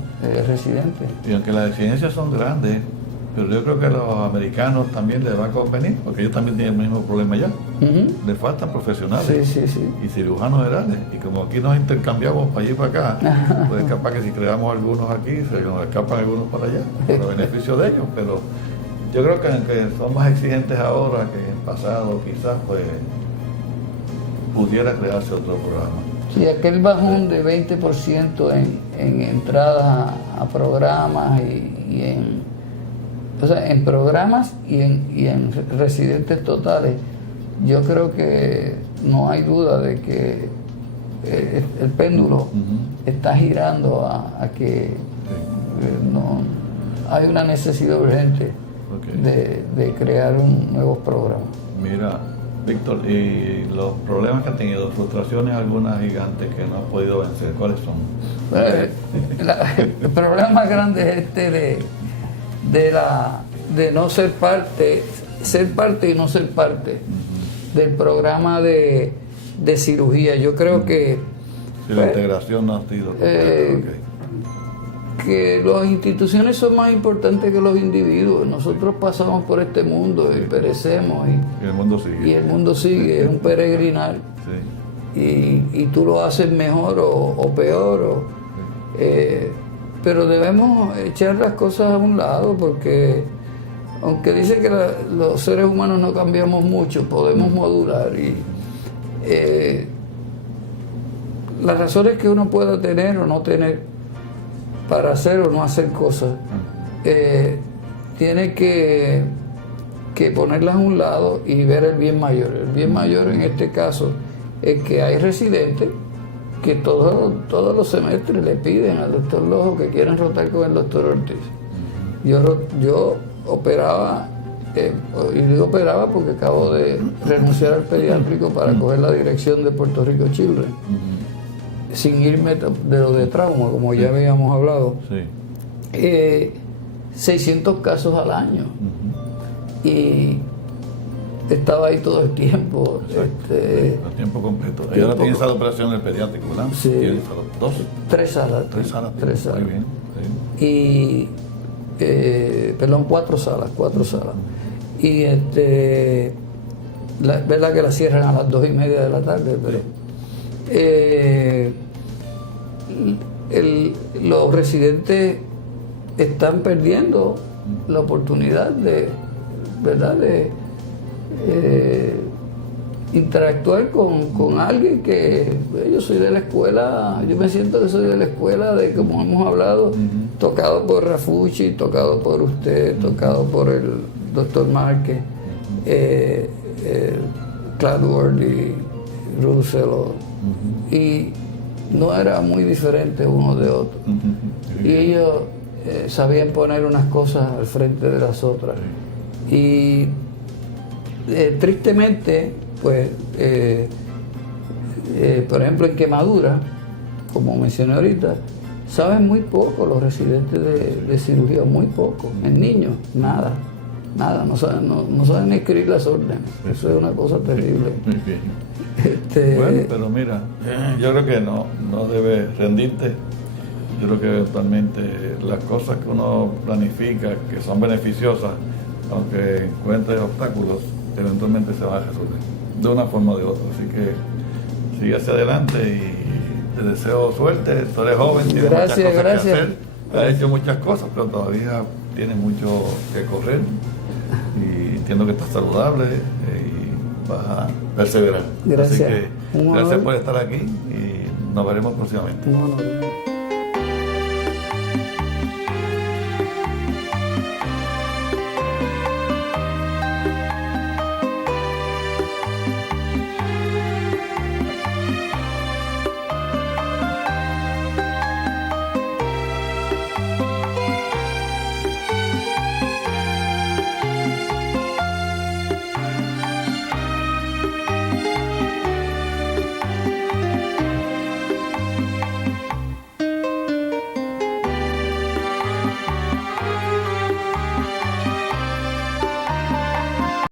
residentes. Y aunque las residencias son grandes, pero yo creo que a los americanos también les va a convenir, porque ellos también tienen el mismo problema allá. Les faltan profesionales y cirujanos generales. Y como aquí nos intercambiamos para allí y para acá, pues capaz que si creamos algunos aquí, se nos escapan algunos para allá, para beneficio de ellos. Pero yo creo que aunque son más exigentes ahora que en el pasado, quizás pues pudiera crearse otro programa. Sí, aquel bajón de 20% en entradas a programas y en programas y en residentes totales, yo creo que no hay duda de que el péndulo está girando a que no hay una necesidad urgente de crear nuevos programas. Mira, Víctor, y los problemas que ha tenido, frustraciones algunas gigantes que no ha podido vencer, ¿cuáles son? El problema más grande es de no ser parte y no ser parte del programa de cirugía. Yo creo que la integración no ha sido que las instituciones son más importantes que los individuos. Nosotros pasamos por este mundo y perecemos y el mundo sigue. Es un peregrinar. Y tú lo haces mejor o peor pero debemos echar las cosas a un lado, porque aunque dicen que los seres humanos no cambiamos mucho, podemos modular, y las razones que uno pueda tener o no tener para hacer o no hacer cosas, tiene que ponerlas a un lado y ver el bien mayor. El bien mayor en este caso es que hay residentes que todos los semestres le piden al doctor Lojo que quieren rotar con el doctor Ortiz. Yo operaba, y digo operaba porque acabo de renunciar al pediátrico para coger la dirección de Puerto Rico Children, sin irme de lo de trauma, como ya habíamos hablado. 600 casos al año. Y estaba ahí todo el tiempo. El tiempo completo. Y ahora tiene esa operación del pediátrico, ¿verdad? Sí. ¿Tiene dos? Tres salas. Muy bien. Y, cuatro salas. Y verdad que la cierran a las 2:30 de la tarde, pero los residentes están perdiendo la oportunidad de interactuar con alguien que yo soy de la escuela, yo me siento que soy de la escuela de, como hemos hablado, tocado por Rafucci, tocado por usted, tocado por el doctor Márquez, Cladwell y Russell, y no era muy diferente uno de otro. Y ellos sabían poner unas cosas al frente de las otras. Y tristemente, pues, por ejemplo, en Quemadura, como mencioné ahorita, saben muy poco los residentes de cirugía, muy poco. En niños, nada, no saben ni escribir las órdenes. Eso es una cosa terrible. Bueno, pero mira, yo creo que no debe rendirte. Yo creo que eventualmente las cosas que uno planifica, que son beneficiosas, aunque encuentre obstáculos, eventualmente se van a resolver, de una forma o de otra. Así que sigue hacia adelante y te deseo suerte. Tú eres joven, tienes muchas cosas que hacer, has hecho muchas cosas, pero todavía tienes mucho que correr. Y entiendo que estás saludable y vas a perseverar. Gracias. Así que gracias por estar aquí y nos veremos próximamente.